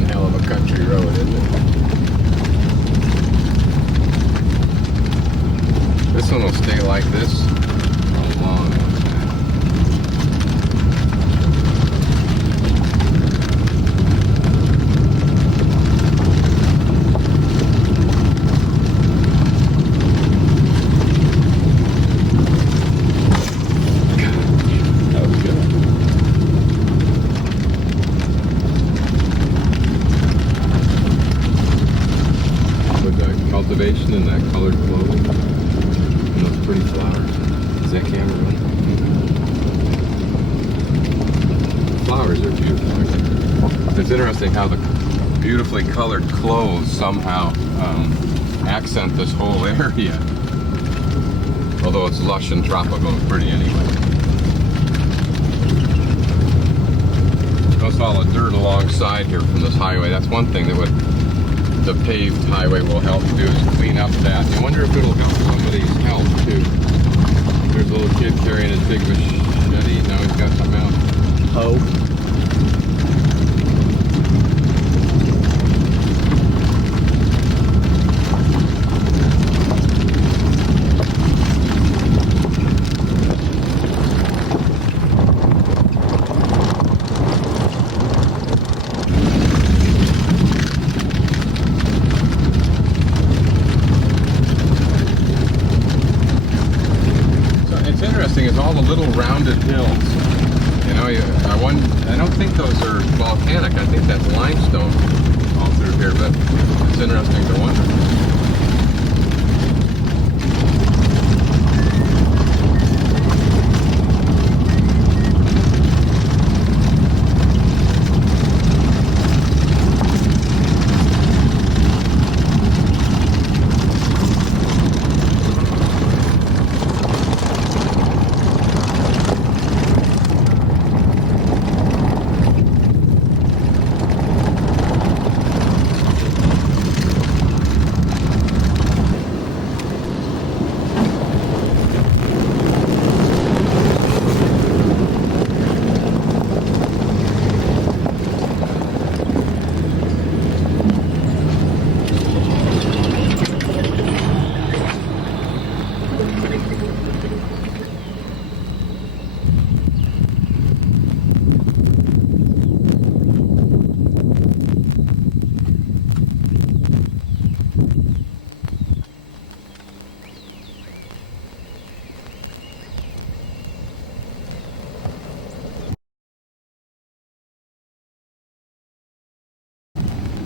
one hell of a country road, isn't it? This one will stay like this a long time. Cultivation and that colored clothing and those pretty flowers. Is that camera running? The flowers are beautiful. It's interesting how the beautifully colored clothes somehow accent this whole area. Although it's lush and tropical and pretty anyway. Notice all the dirt alongside here from this highway. That's one thing that would the paved highway will help do is clean up that. I wonder if it'll help somebody's health too. There's a little kid carrying his big machete. Now he's got something else. Oh. Is all the little rounded hills. You know, I don't think those are volcanic. I think that's limestone all through here, but it's interesting to wonder.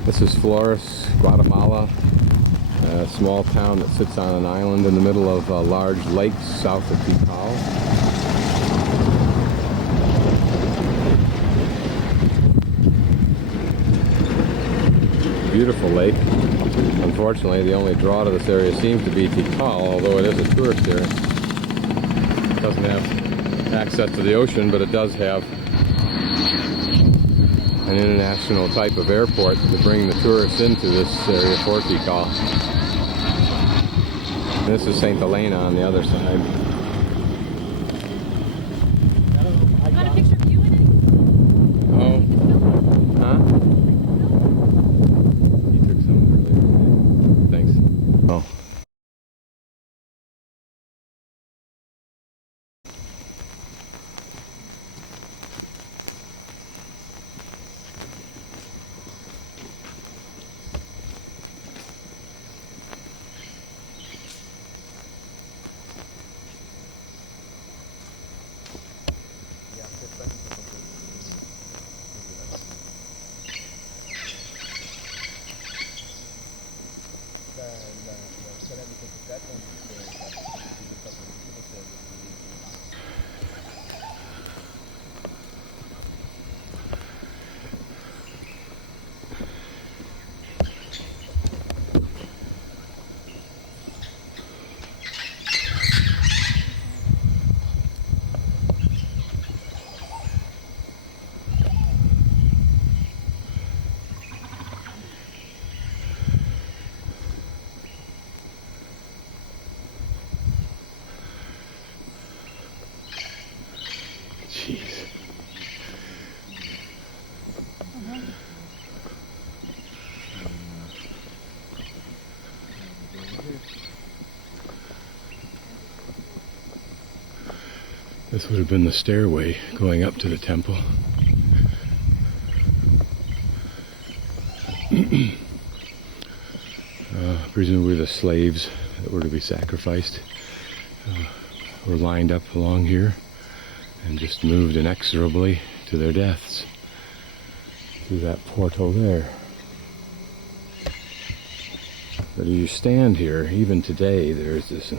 This is Flores, Guatemala, a small town that sits on an island in the middle of a large lake south of Tikal. Beautiful lake. Unfortunately, the only draw to this area seems to be Tikal, although it is a tourist area. It doesn't have access to the ocean, but it does have an international type of airport to bring the tourists into this area for Tikal. This is St. Helena on the other side. Got a picture of you in it? Oh. Huh? He took some earlier. Thanks. Oh. This would have been the stairway going up to the temple. Presumably the slaves that were to be sacrificed were lined up along here and just moved inexorably to their deaths through that portal there. But as you stand here, even today, there's this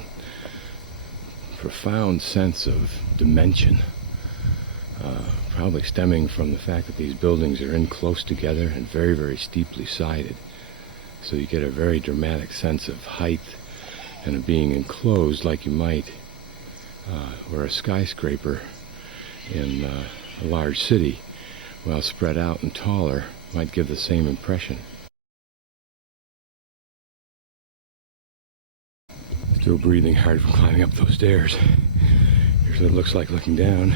profound sense of dimension, probably stemming from the fact that these buildings are in close together and very, very steeply sided. So you get a very dramatic sense of height and of being enclosed like you might where a skyscraper in a large city, while spread out and taller, might give the same impression. Still breathing hard from climbing up those stairs. Here's what it looks like looking down.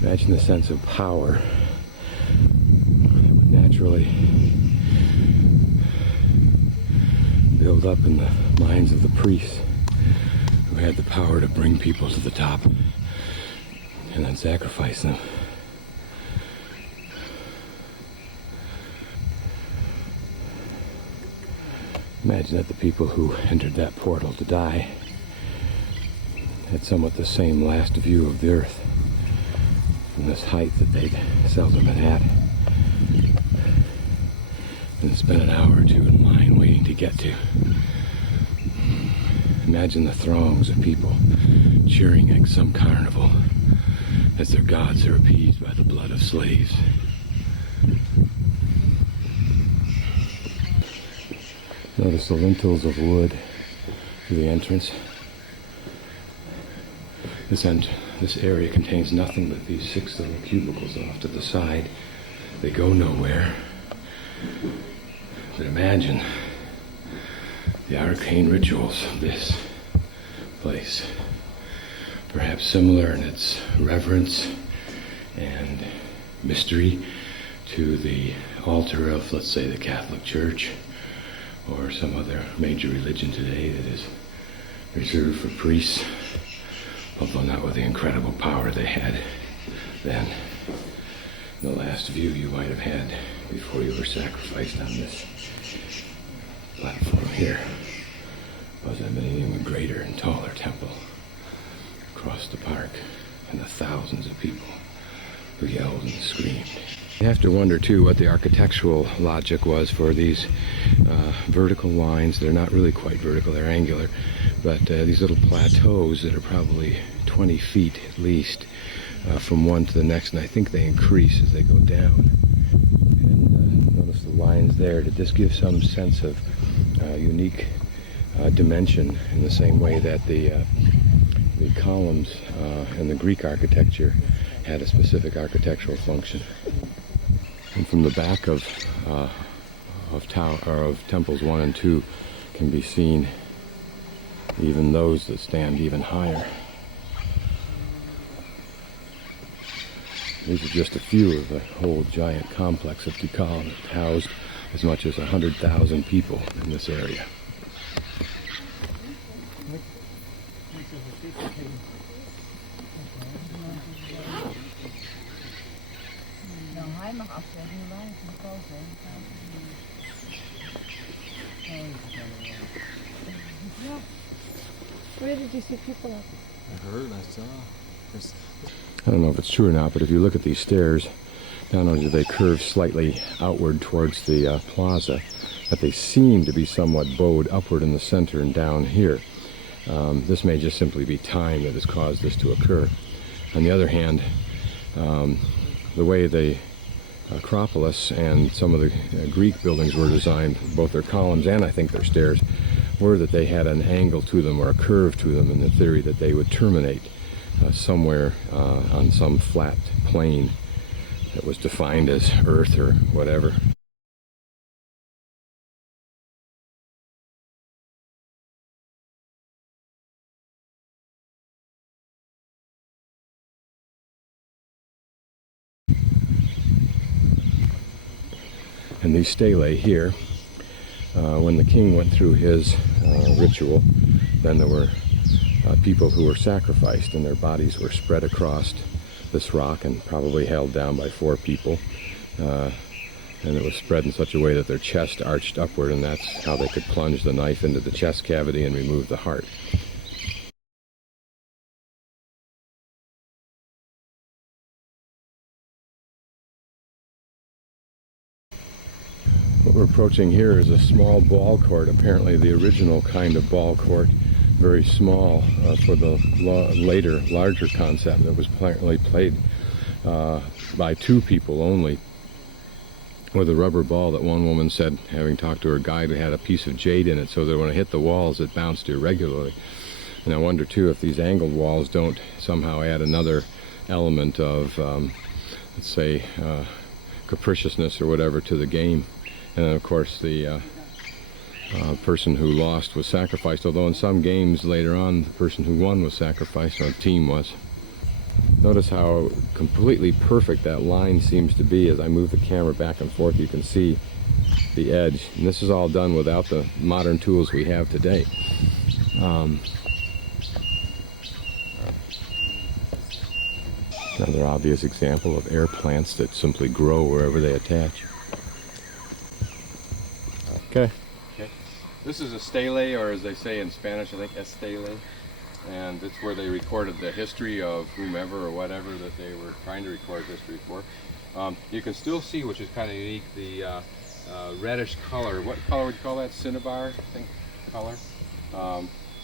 Imagine the sense of power that would naturally build up in the minds of the priests who had the power to bring people to the top and then sacrifice them. Imagine that the people who entered that portal to die had somewhat the same last view of the earth from this height that they'd seldom been at, and spent an hour or two in line waiting to get to. Imagine the throngs of people cheering at some carnival as their gods are appeased by the blood of slaves. Notice the lintels of wood to the entrance. This area contains nothing but these 6 little cubicles off to the side. They go nowhere. But imagine the arcane rituals of this place. Perhaps similar in its reverence and mystery to the altar of, let's say, the Catholic Church, or some other major religion today that is reserved for priests, although not with the incredible power they had then. The last view you might have had before you were sacrificed on this platform here was an even greater and taller temple across the park, and the thousands of people who yelled and screamed. You have to wonder too what the architectural logic was for these vertical lines. They're not really quite vertical, they're angular, but these little plateaus that are probably 20 feet at least from one to the next, and I think they increase as they go down. And notice the lines there. Did this give some sense of unique dimension in the same way that the columns in the Greek architecture had a specific architectural function? And from the back of temples 1 and 2 can be seen even those that stand even higher. These are just a few of the whole giant complex of Tikal that housed as much as 100,000 people in this area. Where did you see people at? I heard, I saw. I don't know if it's true or not, but if you look at these stairs, not only do they curve slightly outward towards the plaza, but they seem to be somewhat bowed upward in the center and down here. This may just simply be time that has caused this to occur. On the other hand, the way the Acropolis and some of the Greek buildings were designed, both their columns and I think their stairs, were that they had an angle to them or a curve to them in the theory that they would terminate somewhere on some flat plane that was defined as Earth or whatever. And these stelae here when the king went through his ritual, then there were people who were sacrificed, and their bodies were spread across this rock and probably held down by 4 people. And it was spread in such a way that their chest arched upward, and that's how they could plunge the knife into the chest cavity and remove the heart. What we're approaching here is a small ball court, apparently the original kind of ball court, very small for the later, larger concept that was apparently played by 2 people only, with a rubber ball that one woman said, having talked to her guide, it had a piece of jade in it so that when it hit the walls it bounced irregularly. And I wonder too if these angled walls don't somehow add another element of, let's say, capriciousness or whatever to the game. And then of course the person who lost was sacrificed, although in some games later on the person who won was sacrificed, or the team was. Notice how completely perfect that line seems to be. As I move the camera back and forth, you can see the edge. And this is all done without the modern tools we have today. Another obvious example of air plants that simply grow wherever they attach. Okay. This is a stele, or as they say in Spanish, I think estele. And it's where they recorded the history of whomever or whatever that they were trying to record history for. You can still see, which is kind of unique, the reddish color. What color would you call that? Cinnabar, I think, color.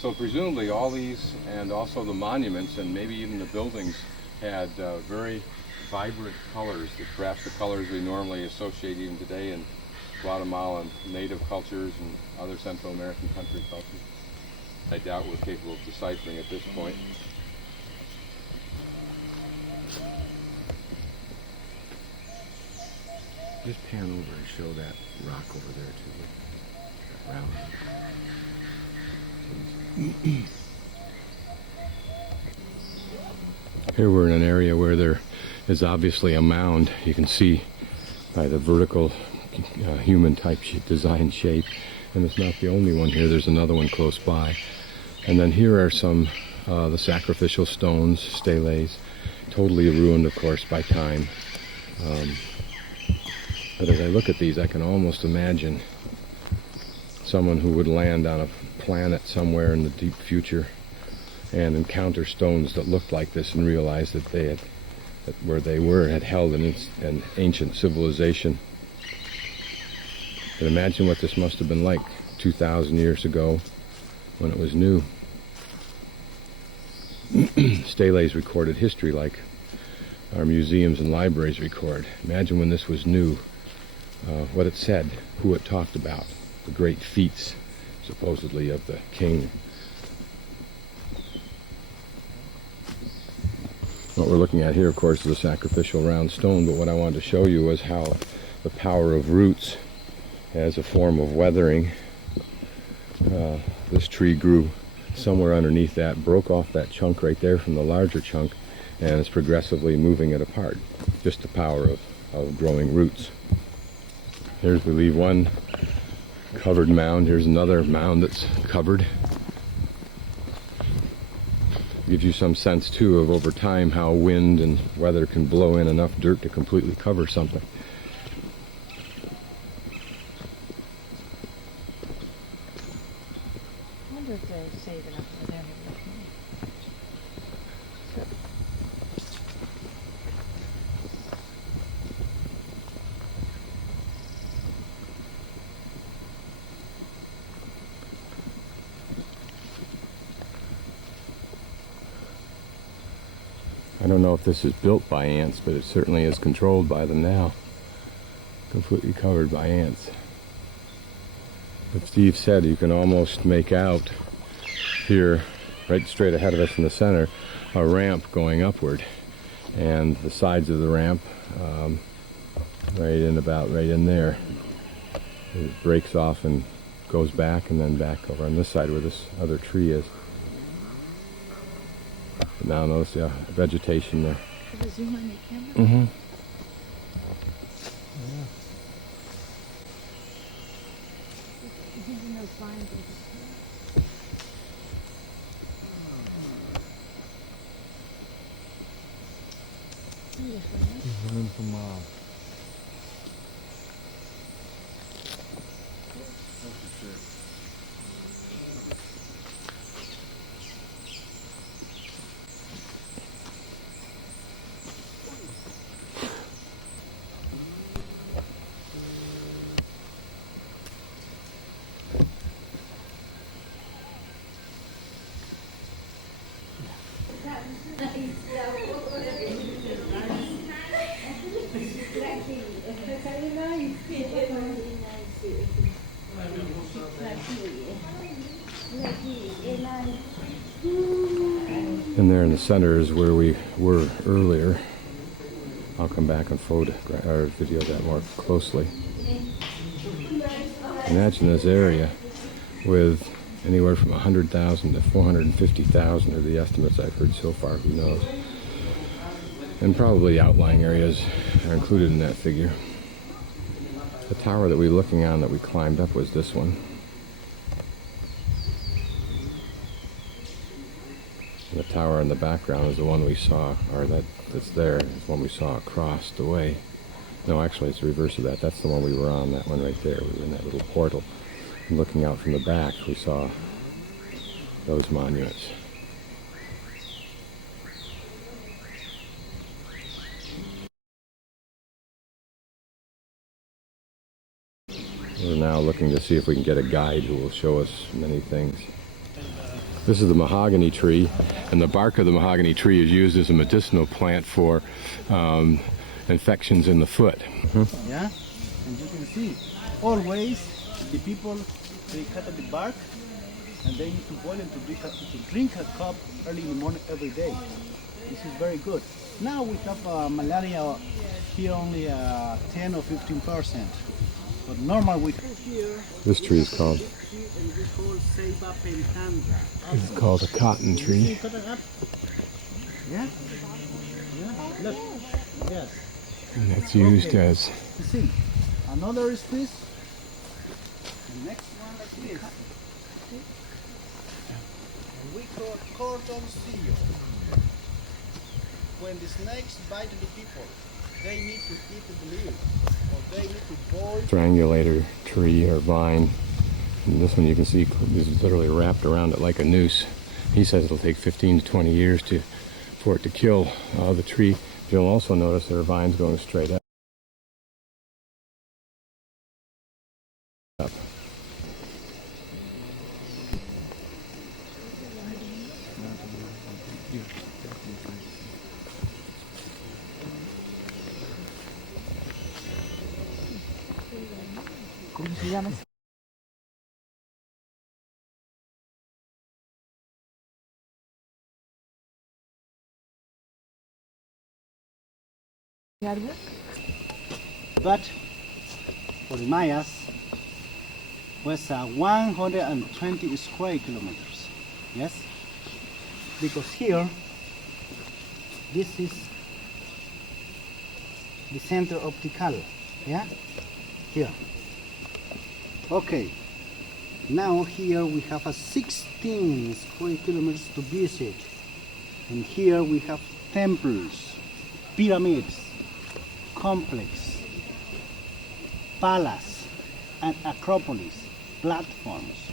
So presumably all these, and also the monuments, and maybe even the buildings, had very vibrant colors, perhaps the colors we normally associate even today in Guatemala and native cultures and other Central American country cultures. I doubt we're capable of deciphering at this point. Just pan over and show that rock over there to me. Round. Here we're in an area where there is obviously a mound. You can see by the vertical human type design shape, and it's not the only one here. There's another one close by. And then here are some the sacrificial stones, steles, totally ruined, of course, by time. But as I look at these, I can almost imagine someone who would land on a planet somewhere in the deep future and encounter stones that looked like this and realize that they had, that where they were, had held an ancient civilization. And imagine what this must have been like 2,000 years ago when it was new. Steles recorded history like our museums and libraries record. Imagine when this was new, what it said, who it talked about, the great feats, supposedly, of the king. What we're looking at here, of course, is a sacrificial round stone, but what I wanted to show you was how the power of roots as a form of weathering. This tree grew somewhere underneath that, broke off that chunk right there from the larger chunk, and is progressively moving it apart. Just the power of growing roots. Here's, we leave one covered mound. Here's another mound that's covered. Gives you some sense too of over time how wind and weather can blow in enough dirt to completely cover something. I wonder if they're saving up for them. I don't know if this is built by ants, but it certainly is controlled by them now. Completely covered by ants. But Steve said you can almost make out here, right straight ahead of us in the center, a ramp going upward. And the sides of the ramp, right in there, it breaks off and goes back and then back over on this side where this other tree is. But now notice the vegetation there. Does it zoom on the camera? Mm-hmm. Yeah. those vines. Running from mob. And there in the center is where we were earlier. I'll come back and photograph or video that more closely. Imagine this area with anywhere from 100,000 to 450,000 are the estimates I've heard so far, who knows. And probably outlying areas are included in that figure. The tower that we were looking on that we climbed up was this one. And the tower in the background is the one we saw, or that's there, is the one we saw across the way. No, actually it's the reverse of that. That's the one we were on, that one right there. We were in that little portal. And looking out from the back, we saw those monuments. We're now looking to see if we can get a guide who will show us many things. This is the mahogany tree, and the bark of the mahogany tree is used as a medicinal plant for infections in the foot. Yeah, and you can see, always the people, they cut the bark and they need to boil it to drink a cup early in the morning every day. This is very good. Now we have malaria here only 10 or 15%, but normal we have here. This tree is called? Ceiba pentandra. It's called a cotton tree. Yeah? Yeah? Look. Yes. And it's used as... You see, another is this. The next one like this. And we call cordon seal. When the snakes bite the people, they need to eat the leaves, or they need to boil. Strangulator tree or vine. And this one you can see is literally wrapped around it like a noose. He says it'll take 15 to 20 years for it to kill the tree. You'll also notice there are vines going straight up. ¿Cómo se llama? But for the Mayas was 120 square kilometers. Yes? Because here, this is the center of Tikal. Yeah? Here. Okay. Now here we have a 16 square kilometers to visit. And here we have temples, pyramids, complex, palace, and acropolis, platforms,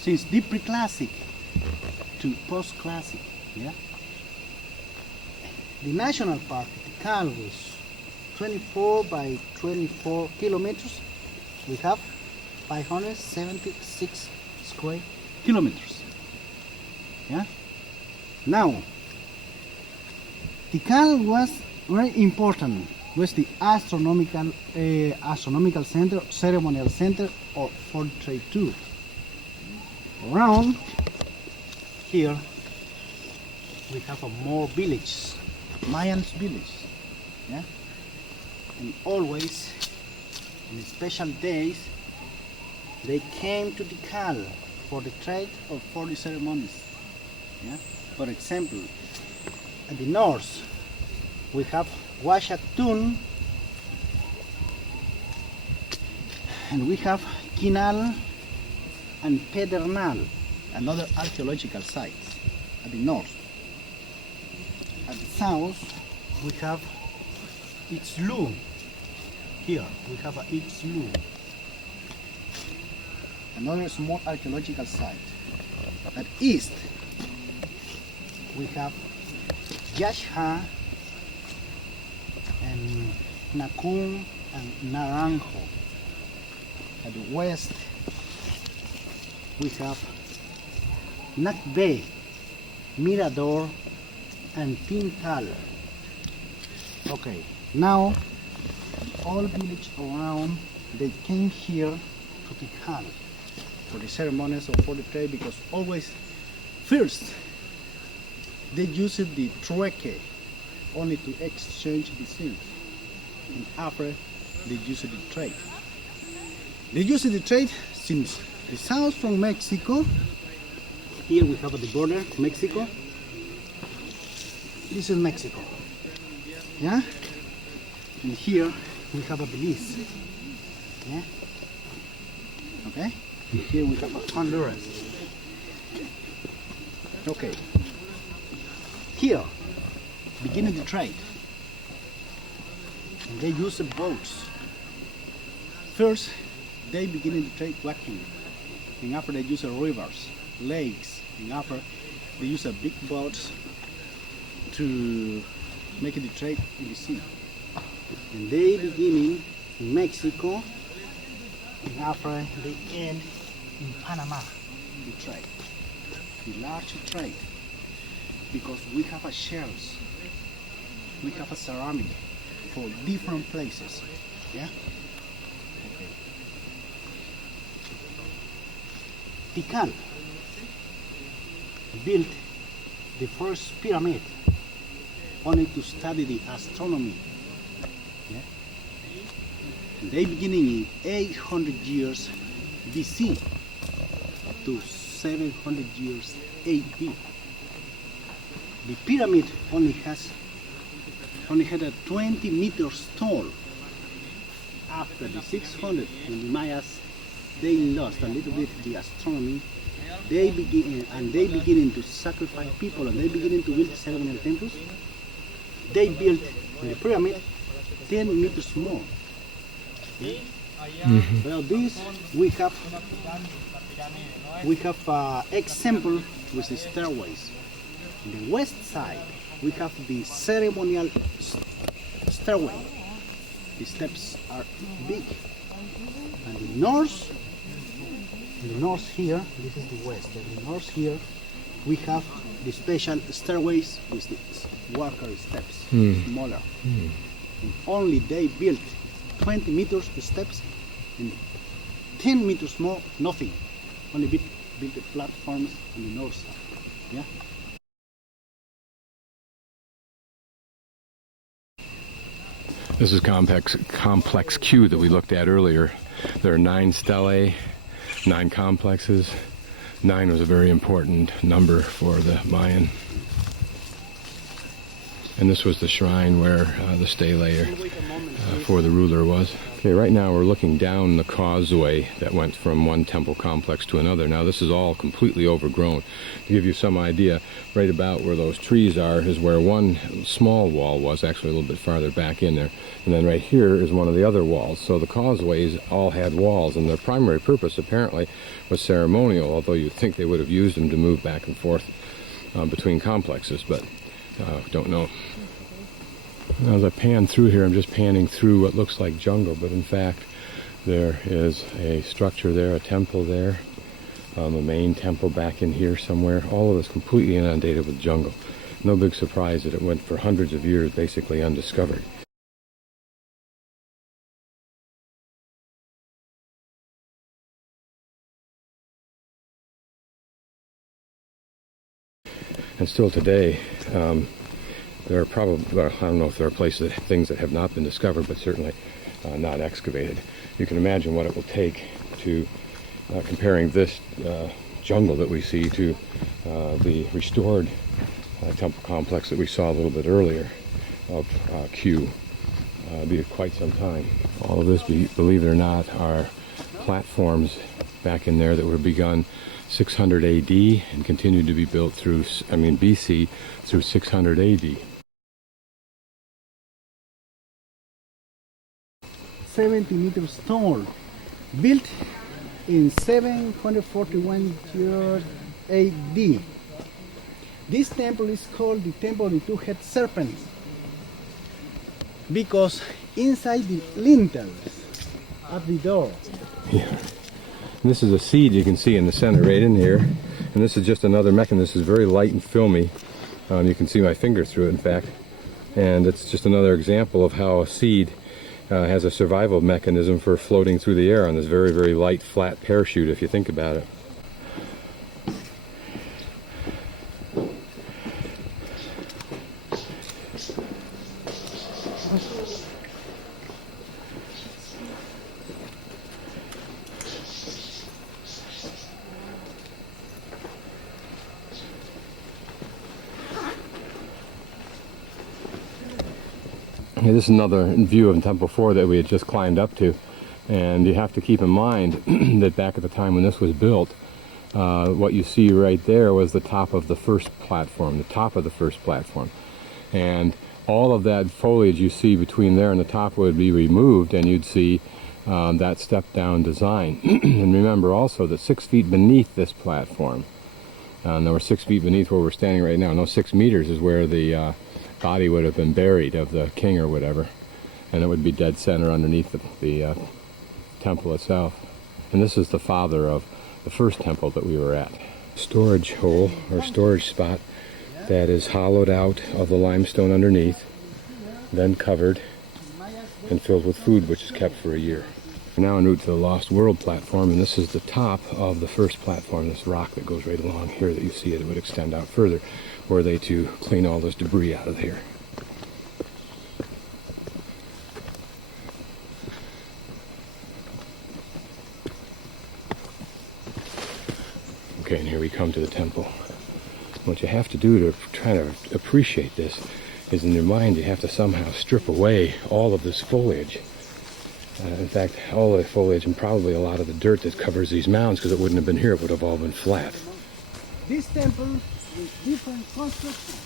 since the pre-classic to post-classic. Yeah. The national park, Tikal, was 24 by 24 kilometers. We have 576 square kilometers. Yeah. Now, Tikal was very important. Was the astronomical center, ceremonial center of for trade too. Around here we have a more villages, Mayans village, yeah, and always in special days they came to Tikal for the trade or for the ceremonies. Yeah, for example, at the north we have Washatun, and we have Kinal and Pedernal, another archaeological site at the north. At the south, we have Itzlu. Here, we have a Itzlu, another small archaeological site. At east, we have Yashha and Nakun and Naranjo. At the west, we have Nakbe, Mirador, and Tikal. Okay, now all village around, they came here to Tikal for the ceremonies or for the trade, because always first they used the trueque only to exchange the things, and after they used the trade. They used the trade since the south from Mexico. Here we have at the border Mexico. This is Mexico. Yeah? And here we have a Belize. Yeah? Okay? And here we have a Honduras. Okay. Here, beginning the trade. And they use the boats. First, they begin the trade walking. And after they use rivers, lakes. And after they use a big boats to make the trade in the sea. And they begin in Mexico, and after they end in Panama, the trade, the large trade, because we have a shells, we have a ceramic for different places. Yeah. Okay. Tikal built the first pyramid only to study the astronomy. Yeah? They beginning in 800 years BC to 700 years AD. The pyramid only had a 20 meters tall. After the 600, when the Mayas, they lost a little bit the astronomy. They beginning to sacrifice people, and they beginning to build ceremonial temples. They built the pyramid 10 meters more. Yeah? Mm-hmm. Well, this we have example with the stairways. On the west side, we have the ceremonial stairway. The steps are big. And the north here, this is the west. And the north here, we have the special stairways with the walker steps, smaller. And only they built 20 meters the steps, and 10 meters more, nothing. Only built the platforms on the north side. Yeah. This is complex Q that we looked at earlier. There are 9 stelae, 9 complexes. 9 was a very important number for the Mayan. And this was the shrine where the stele for the ruler was. Okay, right now we're looking down the causeway that went from one temple complex to another. Now this is all completely overgrown. To give you some idea, right about where those trees are is where one small wall was, actually a little bit farther back in there. And then right here is one of the other walls. So the causeways all had walls, and their primary purpose apparently was ceremonial, although you'd think they would have used them to move back and forth between complexes, but don't know. Now, as I pan through here, I'm just panning through what looks like jungle, but in fact there is a structure there, a temple there, a main temple back in here somewhere. All of this completely inundated with jungle. No big surprise that it went for hundreds of years basically undiscovered. And still today, there are probably, well, I don't know if there are places, things that have not been discovered, but certainly not excavated. You can imagine what it will take to, comparing this jungle that we see to the restored temple complex that we saw a little bit earlier of Q. Be quite some time. All of this, believe it or not, are platforms back in there that were begun 600 AD and continued to be built through, BC through 600 AD. 70-meter stone, built in 741 years AD. This temple is called the Temple of the Two-Headed Serpents because inside the lintels at the door. Yeah. And this is a seed you can see in the center right in here. And this is just another mechanism. This is very light and filmy. You can see my finger through it, in fact. And it's just another example of how a seed has a survival mechanism for floating through the air on this very, very light, flat parachute, if you think about it. Okay, this is another view of Temple 4 that we had just climbed up to, and you have to keep in mind that back at the time when this was built, what you see right there was the top of the first platform, and all of that foliage you see between there and the top would be removed, and you'd see that step-down design. And remember also that 6 feet beneath this platform, and there were 6 feet beneath where we're standing right now, 6 meters is where the body would have been buried of the king or whatever, and it would be dead center underneath the temple itself. And this is the father of the first temple that we were at. Storage hole or storage spot that is hollowed out of the limestone underneath, then covered and filled with food, which is kept for a year. We're now en route to the Lost World platform, and this is the top of the first platform, this rock that goes right along here that you see. It would extend out further were they to clean all this debris out of here. Okay, and here we come to the temple. What you have to do to try to appreciate this is, in your mind, you have to somehow strip away all of this foliage. In fact, all of the foliage and probably a lot of the dirt that covers these mounds, because it wouldn't have been here, it would have all been flat. This temple with different constructions.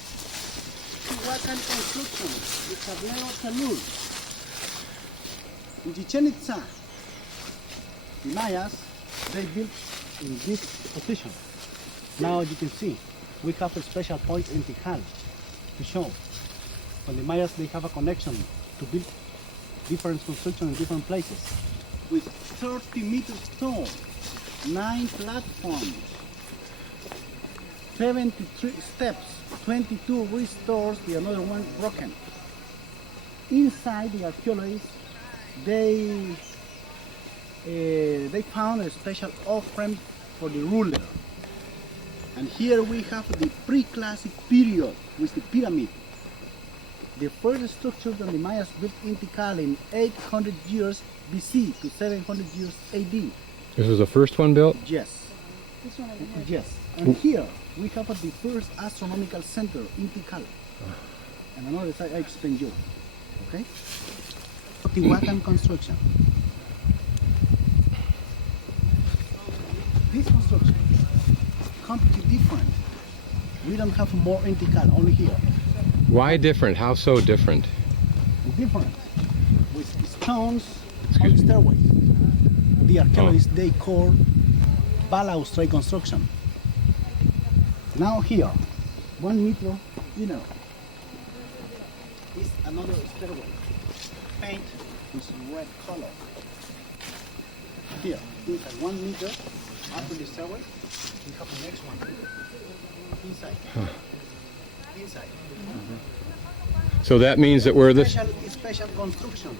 Teotihuacan construction with tablero talud. In Chichen Itza, the Mayas, they built in this position. Now you can see, we have a special point in Tikal to show. When the Mayas, they have a connection to build different construction in different places. With 30 meters tall, 9 platforms, 73 steps, 22 restored, the another one broken. Inside the archaeologists, they found a special offering for the ruler. And here we have the pre-classic period with the pyramid. The first structure that the Mayas built in Tikal in 800 years BC to 700 years AD. This was the first one built? Yes. This one over here. Yes. And here we have the first astronomical center in Tikal. And another side I explain you. Okay? Teotihuacan construction. This construction is completely different. We don't have more in Tikal, only here. Why different? How so different? Different. With stones on the stairways. The archaeologists, they call balustrade construction. Now here, 1 meter, is another stairway. Paint with red color. Here, inside 1 meter, after the stairway, we have the next one. Inside. Inside. So that means that we're this. Special construction.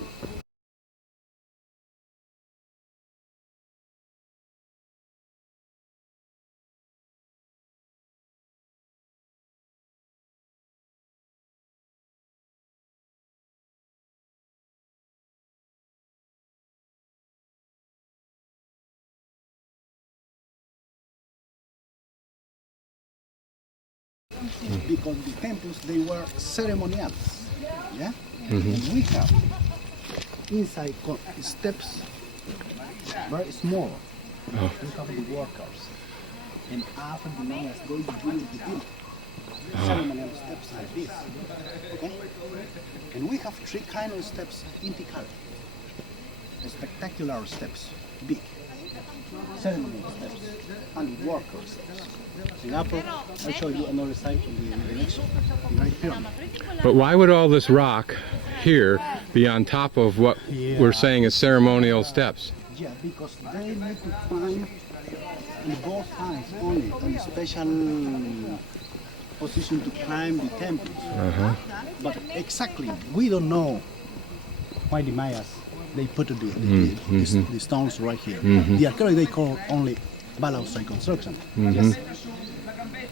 Because the temples, they were ceremonials, yeah? And we have inside steps, very small, Oh. We have the workers. And after the Mayans, they build the building. Ceremonial steps like this. Okay? And we have three kind of steps in Tikal. Spectacular steps, big. Ceremonial steps and worker steps. And after, I'll show you another side of the next right pyramid. But why would all this rock here be on top of what we're saying is ceremonial steps? Yeah, because they need to find in both sides only a special position to climb the temples. But exactly, we don't know why the Mayas they put the stones right here. The archaeology they call only balustrade construction. Yes.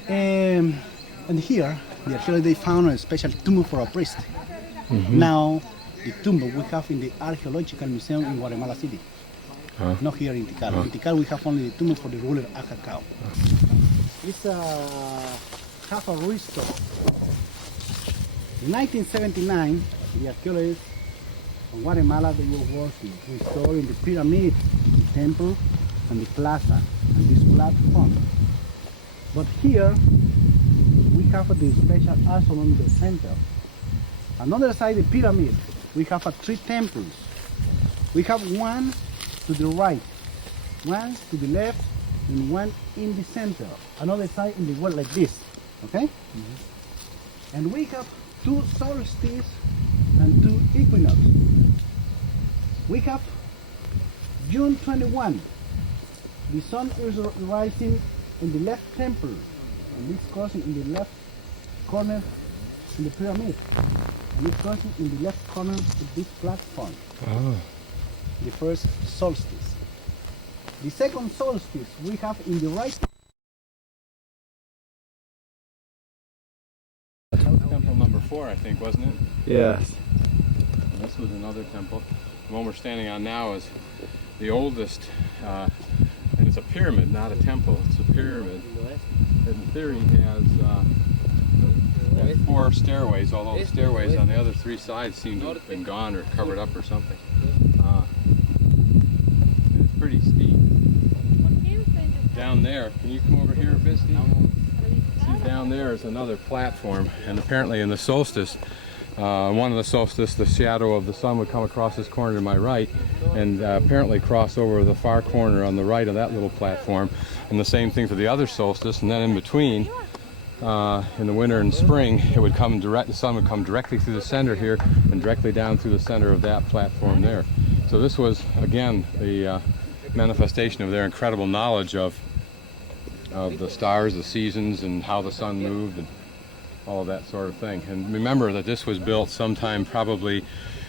And here, the archaeology they found a special tomb for a priest. Now, the tomb we have in the Archaeological Museum in Guatemala City. Not here in Tikal. In Tikal we have only the tomb for the ruler Acacao. It's half a restore. In 1979, the archaeologists from Guatemala they were working restoring the pyramid, the temple, and the plaza, and this platform. But here we have the special astronomical center. Another side, the pyramid, we have three temples. We have one to the right, one to the left, and one in the center. Another side in the world like this, okay? And we have two solstices and two equinox. We have June 21. The sun is rising in the left temple, and it's crossing in the left corner in the pyramid, and it's crossing in the left corner of this platform. The first solstice. The second solstice we have in the right. Temple number 4, I think, wasn't it? Yes. And this was another temple. The one we're standing on now is the oldest, and it's a pyramid, not a temple. It's a pyramid. It in theory has 4 stairways, although the stairways on the other 3 sides seem to have been gone or covered up or something. It's pretty steep. Down there, can you come over here a bit, Steve? See, down there is another platform, and apparently in the solstice, one of the solstice, the shadow of the sun would come across this corner to my right, and apparently cross over the far corner on the right of that little platform, and the same thing for the other solstice, and then in between, in the winter and spring, it would come direct. The sun would come directly through the center here, and directly down through the center of that platform there. So this was again the manifestation of their incredible knowledge of the stars, the seasons, and how the sun moved, and all of that sort of thing. And remember that this was built sometime probably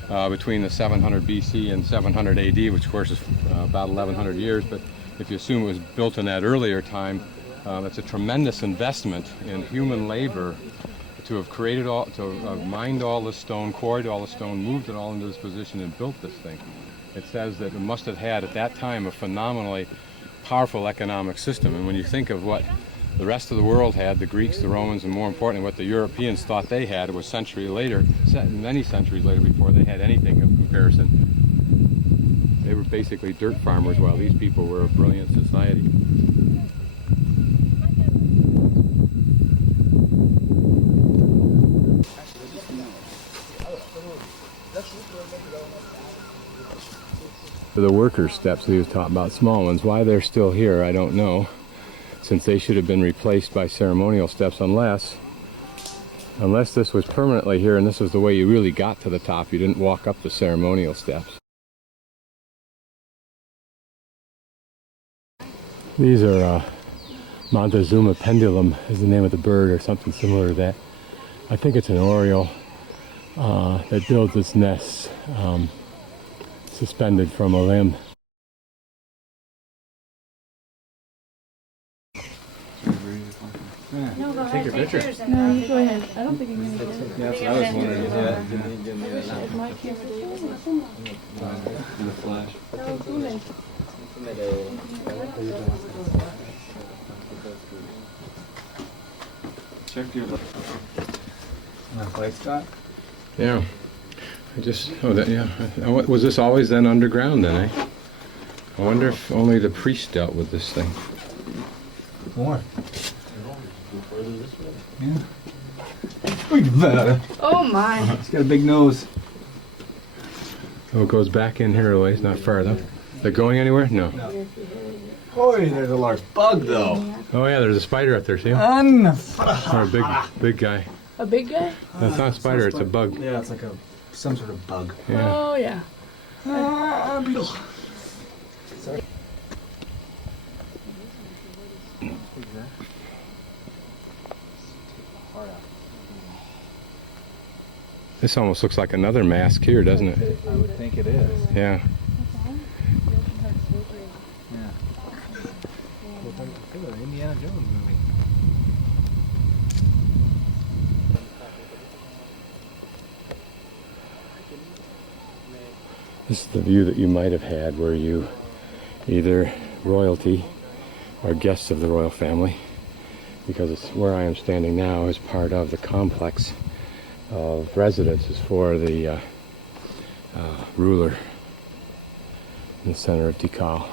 between the 700 BC and 700 AD, which of course is about 1100 years, but if you assume it was built in that earlier time, it's a tremendous investment in human labor to have created all, to have mined all the stone, quarried all the stone, moved it all into this position and built this thing. It says that it must have had at that time a phenomenally powerful economic system. And when you think of what the rest of the world had, the Greeks, the Romans, and more importantly what the Europeans thought they had, it was century later, many centuries later before they had anything of comparison. They were basically dirt farmers while these people were a brilliant society. The worker steps he was talking about, small ones, why they're still here I don't know, since they should have been replaced by ceremonial steps unless this was permanently here and this was the way you really got to the top. You didn't walk up the ceremonial steps. These are Montezuma pendulum is the name of the bird, or something similar to that. I think it's an oriole that builds its nests suspended from a limb. No, go ahead. Take your picture. No, you go ahead. I don't think I'm going to get it. Yeah, that's what I was wondering. Is my camera doing In the flash. Check your Scott? Yeah. I just, oh, that, yeah. Was this always then underground then, eh? I wonder if only the priest dealt with this thing. More. Yeah. Look at that. Oh my. It's got a big nose. Oh, it goes back in here a ways, not far though. They're going anywhere? No. Boy, there's a large bug though. Oh yeah, there's a spider up there, see him? Or a big guy. A big guy? That's not a spider, it's a bug. Yeah, it's like some sort of bug. Yeah. Oh yeah. Beetle. This almost looks like another mask here, doesn't it? I would think it is. Yeah. Yeah. Indiana Jones movie. This is the view that you might have had were you either royalty or guests of the royal family, because it's where I am standing now is part of the complex of residences for the ruler in the center of Tikal.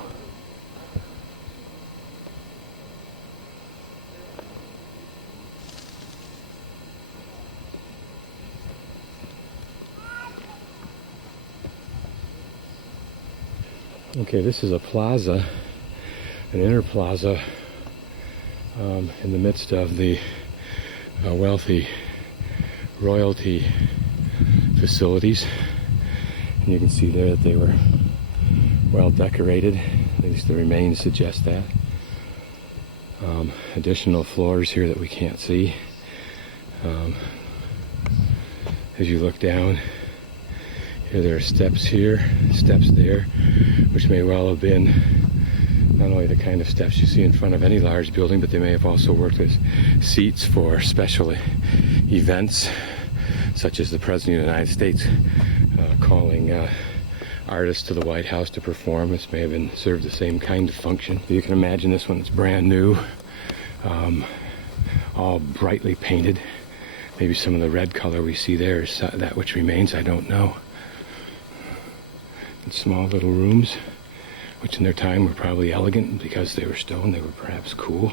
Okay, this is a plaza, an inner plaza in the midst of the wealthy royalty facilities. And you can see there that they were well decorated, at least the remains suggest that. Additional floors here that we can't see. As you look down, here there are steps here, steps there, which may well have been not only the kind of steps you see in front of any large building, but they may have also worked as seats for special events, such as the President of the United States calling artists to the White House to perform. This may have been served the same kind of function. You can imagine this one, it's brand new, all brightly painted. Maybe some of the red color we see there is that which remains, I don't know. And small little rooms, which in their time were probably elegant because they were stone, they were perhaps cool.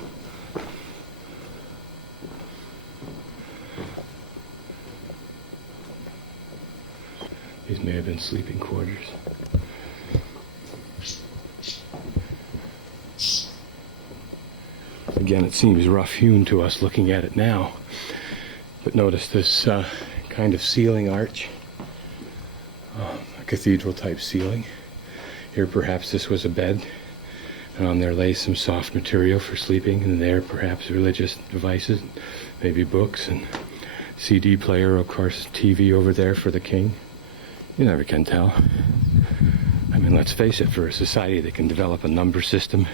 These may have been sleeping quarters. Again, it seems rough-hewn to us looking at it now. But notice this kind of ceiling arch, a cathedral-type ceiling. Here perhaps this was a bed, and on there lay some soft material for sleeping, and there perhaps religious devices, maybe books, and CD player, of course, TV over there for the king. You never can tell. I mean, let's face it, for a society that can develop a number system,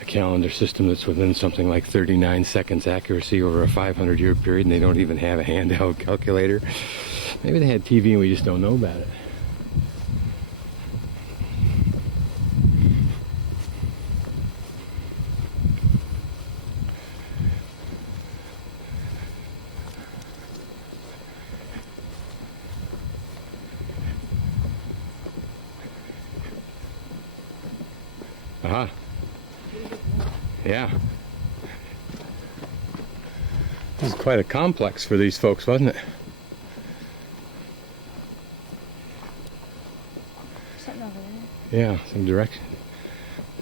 a calendar system that's within something like 39 seconds accuracy over a 500-year period, and they don't even have a handheld calculator. Maybe they had TV and we just don't know about it. Uh-huh. Yeah. This is quite a complex for these folks, wasn't it? Something over there. Yeah, some direction.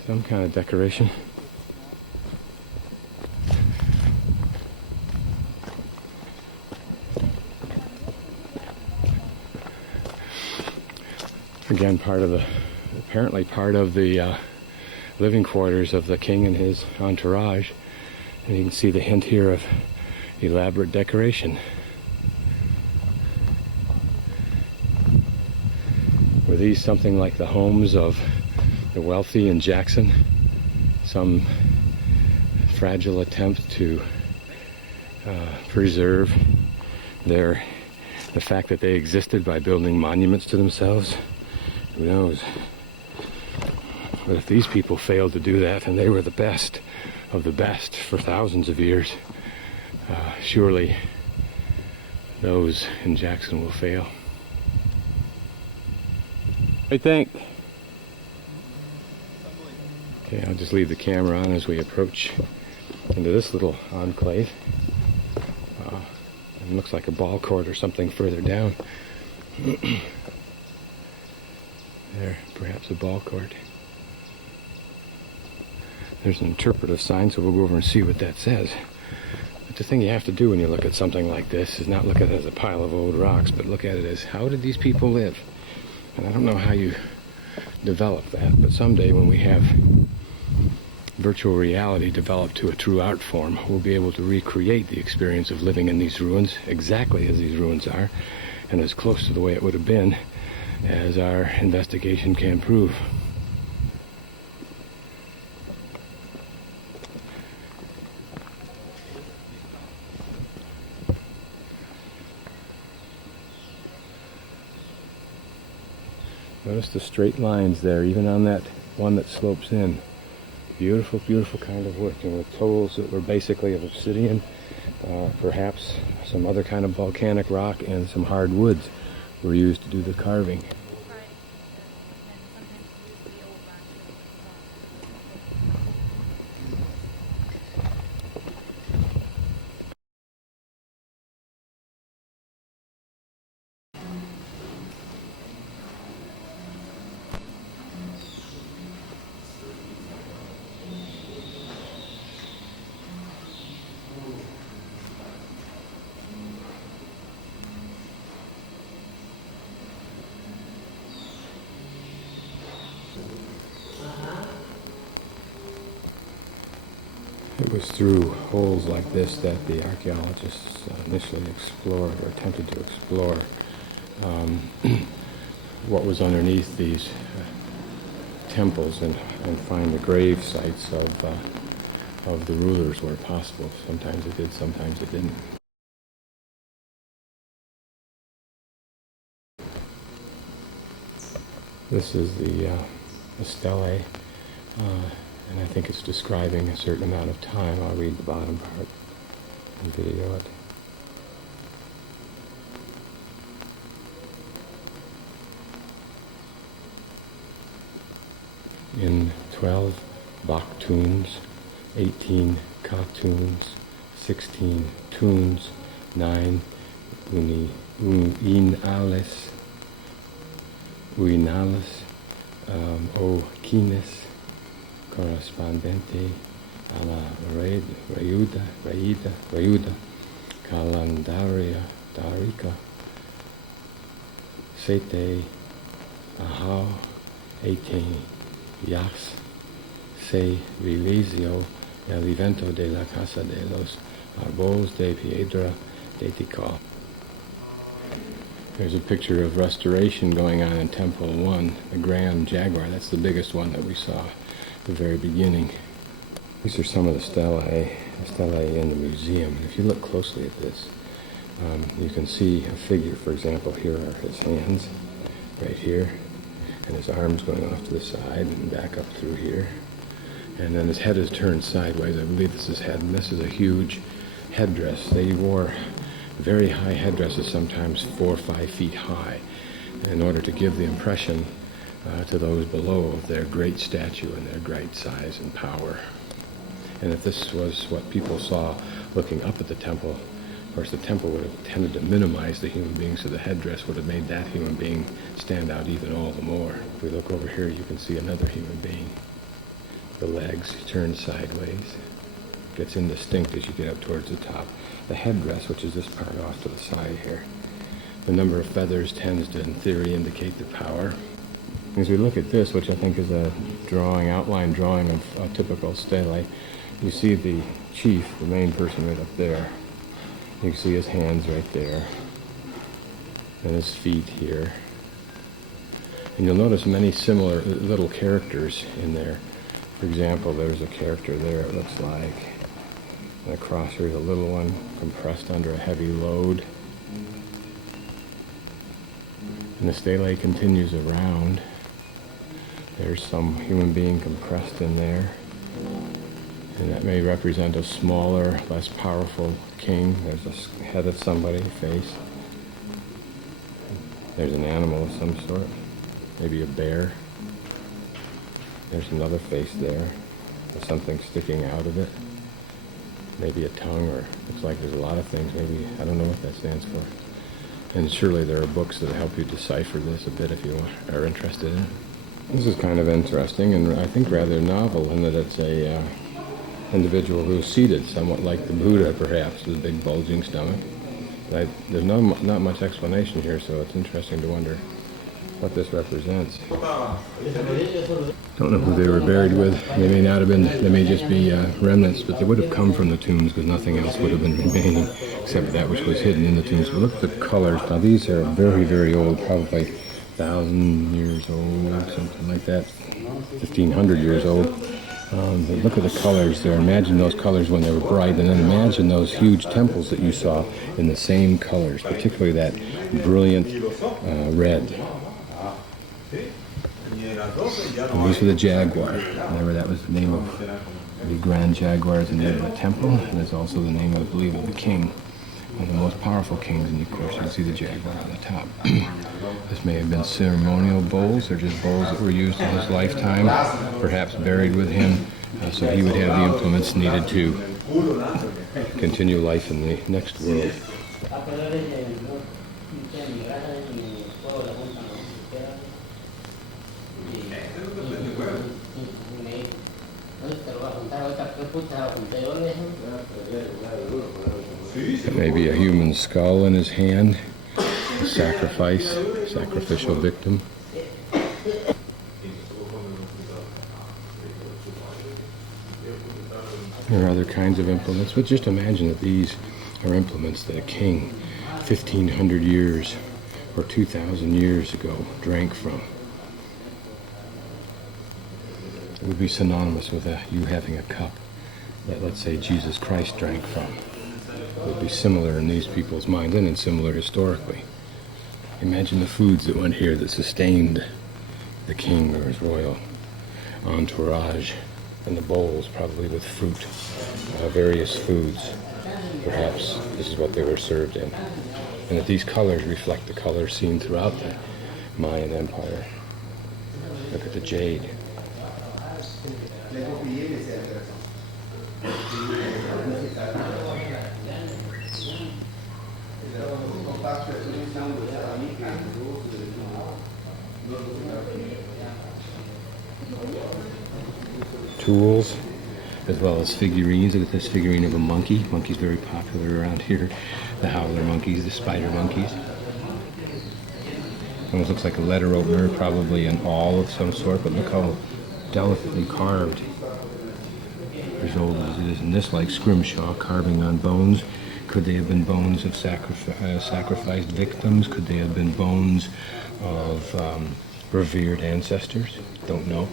Some kind of decoration. Again, apparently part of the living quarters of the king and his entourage. And you can see the hint here of elaborate decoration. Were these something like the homes of the wealthy in Jackson? Some fragile attempt to preserve the fact that they existed by building monuments to themselves? Who knows? But if these people failed to do that, and they were the best of the best for thousands of years, surely those in Jackson will fail. I think. Okay, I'll just leave the camera on as we approach into this little enclave. It looks like a ball court or something further down. There, perhaps a ball court. There's an interpretive sign, so we'll go over and see what that says. But the thing you have to do when you look at something like this is not look at it as a pile of old rocks, but look at it as, how did these people live? And I don't know how you develop that, but someday when we have virtual reality developed to a true art form, we'll be able to recreate the experience of living in these ruins exactly as these ruins are, and as close to the way it would have been as our investigation can prove. Notice the straight lines there, even on that one that slopes in. Beautiful, beautiful kind of work, and with tools that were basically of obsidian, perhaps some other kind of volcanic rock, and some hard woods were used to do the carving. It was through holes like this that the archaeologists initially explored, or attempted to explore, what was underneath these temples and find the grave sites of the rulers where possible. Sometimes it did, sometimes it didn't. This is the stele. And I think it's describing a certain amount of time. I'll read the bottom part and video it. In 12 baktuns, 18 katuns, 16 tunes, 9 uinales, o quines, correspondente a la rayuda, calendaria darica, sete, ahau, ete, yas, se realizio el evento de la casa de los arbos de piedra de Tikal. There's a picture of restoration going on in Temple 1, the Grand Jaguar. That's the biggest one that we saw at the very beginning. These are some of the stelae in the museum. And if you look closely at this, you can see a figure. For example, here are his hands, right here, and his arms going off to the side and back up through here. And then his head is turned sideways. I believe this is his head, and this is a huge headdress. They wore very high headdresses, sometimes 4 or 5 feet high, in order to give the impression to those below of their great stature and their great size and power. And if this was what people saw looking up at the temple, of course the temple would have tended to minimize the human being, so the headdress would have made that human being stand out even all the more. If we look over here, you can see another human being. The legs turned sideways. Gets indistinct as you get up towards the top. The headdress, which is this part off to the side here. The number of feathers tends to, in theory, indicate the power. As we look at this, which I think is a outline drawing of a typical stele, you see the chief, the main person right up there. You can see his hands right there, and his feet here. And you'll notice many similar little characters in there. For example, there's a character there, it looks like. And across here is a little one compressed under a heavy load. And the stele continues around. There's some human being compressed in there. And that may represent a smaller, less powerful king. There's a head of somebody, a face. There's an animal of some sort, maybe a bear. There's another face there. There's something sticking out of it. Maybe a tongue, or looks like there's a lot of things. Maybe, I don't know what that stands for. And surely there are books that help you decipher this a bit if you are interested in it. This is kind of interesting and I think rather novel in that it's a individual who's seated, somewhat like the Buddha perhaps, with a big bulging stomach. There's not much explanation here, so it's interesting to wonder what this represents. Don't know who they were buried with. They may not have been, they may just be remnants, but they would have come from the tombs because nothing else would have been remaining except that which was hidden in the tombs. But look at the colors. Now these are very, very old, probably 1,000 years old, something like that, 1,500 years old. But look at the colors there. Imagine those colors when they were bright, and then imagine those huge temples that you saw in the same colors, particularly that brilliant red. And these were the jaguar. Remember, that was the name of the Grand Jaguar, is the name of the temple, and it's also the name, I believe, of the king. One of the most powerful kings, and of course you can see the jaguar on the top. This may have been ceremonial bowls, or just bowls that were used in his lifetime, perhaps buried with him, so he would have the implements needed to continue life in the next world. Maybe a human skull in his hand, a sacrificial victim. There are other kinds of implements, but just imagine that these are implements that a king 1,500 years or 2,000 years ago drank from. It would be synonymous with you having a cup that, let's say, Jesus Christ drank from. It would be similar in these people's minds, and similar historically. Imagine the foods that went here that sustained the king or his royal entourage, and the bowls probably with fruit, various foods. Perhaps this is what they were served in. And that these colors reflect the colors seen throughout the Mayan Empire. Look at the jade. Tools, as well as figurines. Look at this figurine of a monkey. Monkey's very popular around here. The howler monkeys, the spider monkeys. Almost looks like a letter opener, probably an awl of some sort, but look how delicately carved. As old as it is, and this like scrimshaw, carving on bones. Could they have been bones of sacrificed victims? Could they have been bones of revered ancestors? Don't know.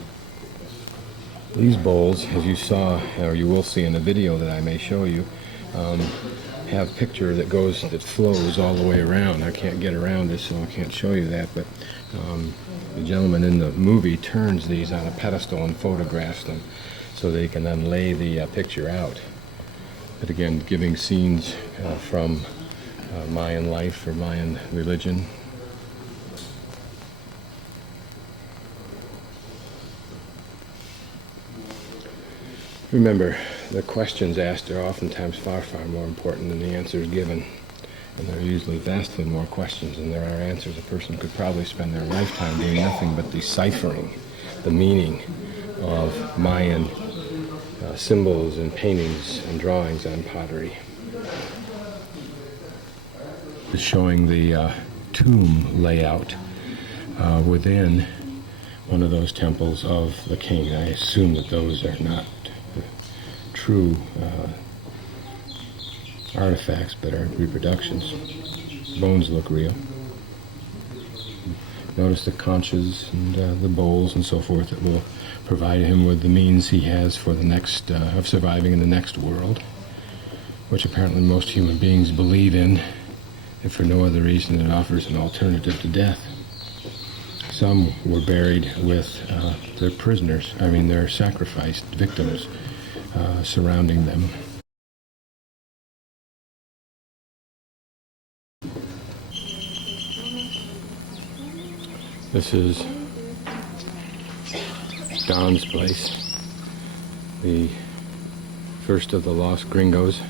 These bowls, as you saw, or you will see in a video that I may show you, have a picture that flows all the way around. I can't get around this, so I can't show you that, but the gentleman in the movie turns these on a pedestal and photographs them so they can then lay the picture out. But again, giving scenes from Mayan life or Mayan religion. Remember, the questions asked are oftentimes far, far more important than the answers given. And there are usually vastly more questions than there are answers. A person could probably spend their lifetime doing nothing but deciphering the meaning of Mayan symbols and paintings and drawings on pottery. It's showing the tomb layout within one of those temples of the king. I assume that those are not true artifacts, but are reproductions. Bones look real. Notice the conchas and the bowls and so forth that will provide him with the means he has for the next, of surviving in the next world, which apparently most human beings believe in, if for no other reason it offers an alternative to death. Some were buried with their prisoners, their sacrificed victims surrounding them. This is Don's place, the first of the Lost Gringos.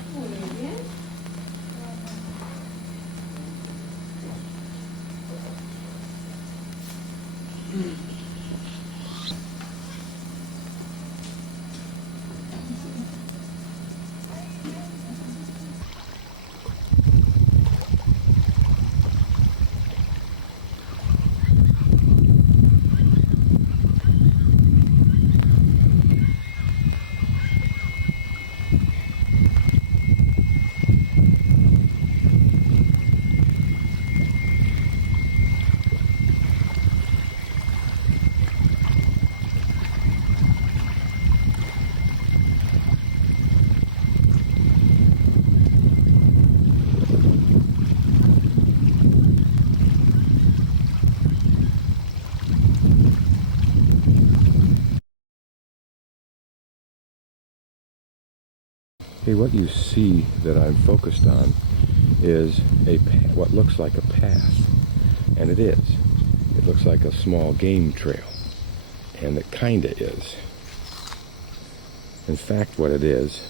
Okay, what you see that I'm focused on is what looks like a path, and it is. It looks like a small game trail, and it kinda is. In fact, what it is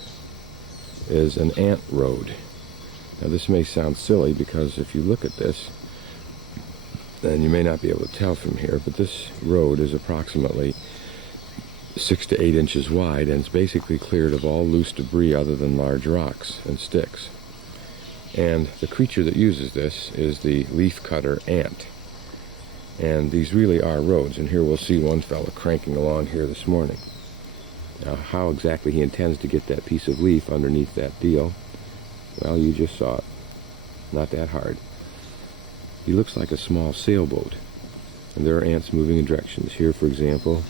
an ant road. Now this may sound silly because if you look at this, then you may not be able to tell from here, but this road is approximately 6 to 8 inches wide, and it's basically cleared of all loose debris other than large rocks and sticks. And the creature that uses this is the leafcutter ant. And these really are roads, and here we'll see one fella cranking along here this morning. Now, how exactly he intends to get that piece of leaf underneath that deal, well, you just saw it. Not that hard. He looks like a small sailboat, and there are ants moving in directions. Here, for example,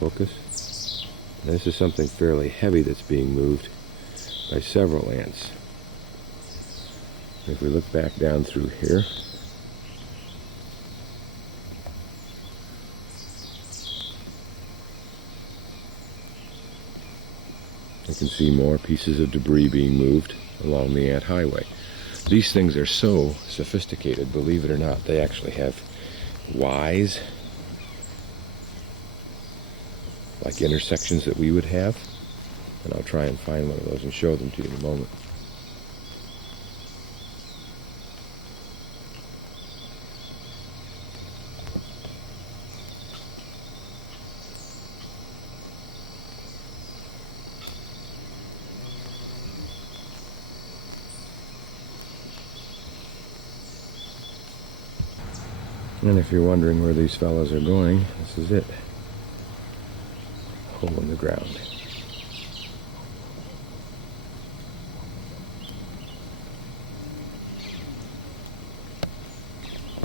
focus. This is something fairly heavy that's being moved by several ants. If we look back down through here, you can see more pieces of debris being moved along the ant highway. These things are so sophisticated, believe it or not, they actually have Ys, like intersections that we would have, and I'll try and find one of those and show them to you in a moment. And if you're wondering where these fellows are going, this is it. Hole in the ground.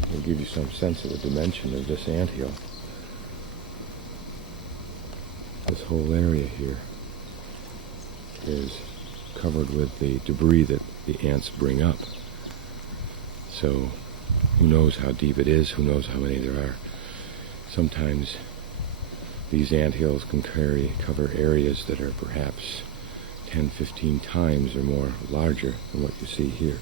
It'll give you some sense of the dimension of this anthill. This whole area here is covered with the debris that the ants bring up. So who knows how deep it is, who knows how many there are. Sometimes these anthills can cover areas that are perhaps 10, 15 times or more larger than what you see here,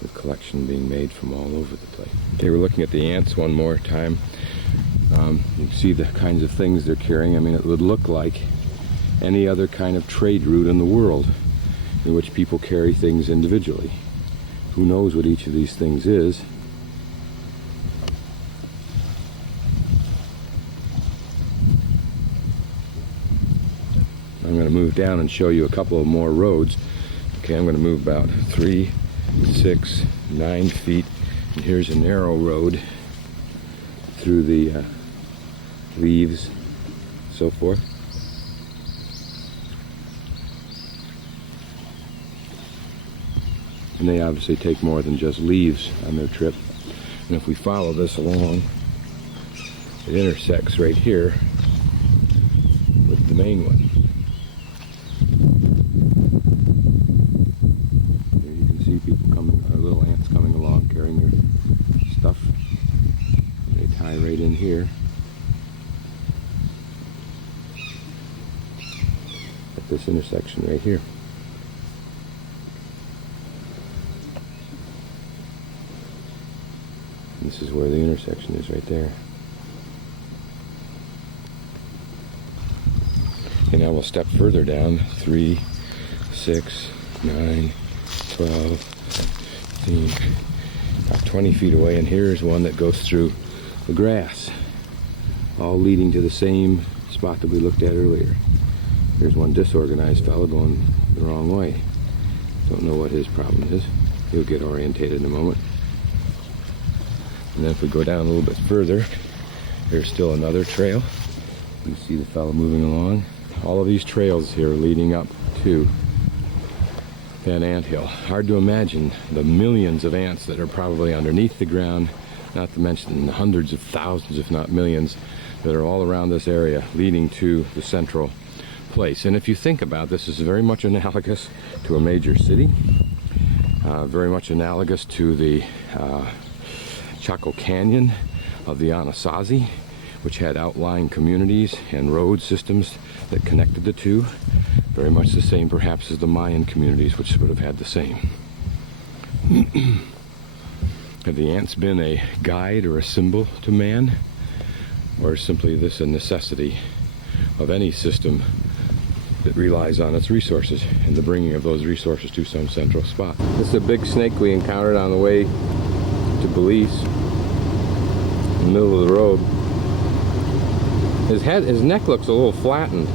with collection being made from all over the place. Okay, we're looking at the ants one more time. You can see the kinds of things they're carrying. I mean, it would look like any other kind of trade route in the world in which people carry things individually. Who knows what each of these things is? I'm going to move down and show you a couple of more roads. Okay, I'm going to move about 3, 6, 9 feet. And here's a narrow road through the leaves, so forth. And they obviously take more than just leaves on their trip. And if we follow this along, it intersects right here with the main one. Here you can see people coming, little ants coming along carrying their stuff. They tie right in here at this intersection right here. This is where the intersection is right there. Okay, now we'll step further down. 3, 6, 9, 12, 15, about 20 feet away, and here's one that goes through the grass, all leading to the same spot that we looked at earlier. There's one disorganized fellow going the wrong way. Don't know what his problem is. He'll get orientated in a moment. And then if we go down a little bit further, there's still another trail. You see the fellow moving along. All of these trails here leading up to that anthill. Hard to imagine the millions of ants that are probably underneath the ground, not to mention the hundreds of thousands, if not millions, that are all around this area leading to the central place. And if you think about this, this is very much analogous to a major city, very much analogous to the Chaco Canyon of the Anasazi, which had outlying communities and road systems that connected the two. Very much the same perhaps as the Mayan communities, which would have had the same. Have the ants been a guide or a symbol to man? Or is simply this a necessity of any system that relies on its resources and the bringing of those resources to some central spot? This is a big snake we encountered on the way to Belize, in the middle of the road. His neck looks a little flattened.